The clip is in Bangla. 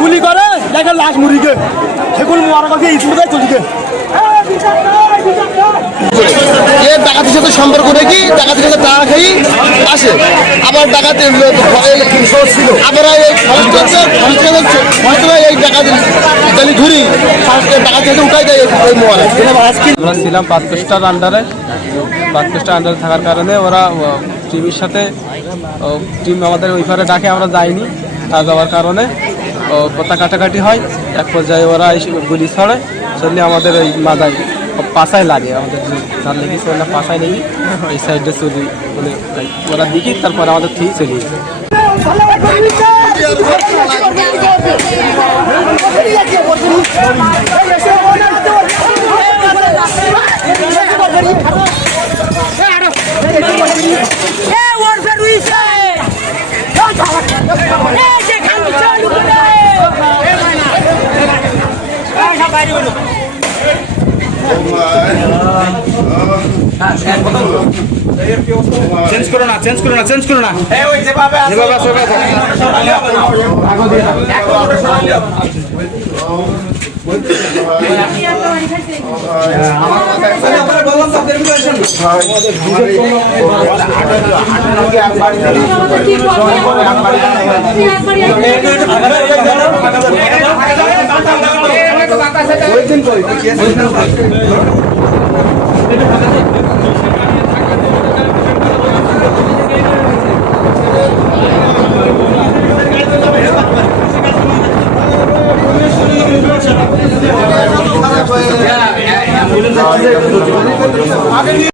গুলি করে দেখে লাশ মুড়িকে সেগুলো মারা গেছে স্কুলে চলিকে ডাকাতির সাথে সম্পর্ক রেখে ডাকাতির সাথে টাকা খেয়ে আসে আবার ডাকাতি আবার এই ডাকাতি ধরি ডাকাতি সাথে উঠাই দেয় ওই মোবাইল। আমরা ছিলাম পাঁচকোষ্টার আন্ডারে থাকার কারণে ওরা টিভির সাথে টিম আমাদের ওই ঘরে ডাকে, আমরা যাইনি। তা যাওয়ার কারণে কথা কাটাকাটি হয়। এক পর্যায়ে ওরা এসে গুলি ছড়ে, চললে আমাদের ওই মাথায় পাশায় লাগে, আমাদের যার লেগেছে ওরা পাশায় লেগে এই সাইডে চলি বলে ওরা দেখি, তারপরে আমাদের ঠিক চলে গেছে। চেঞ্জ করো না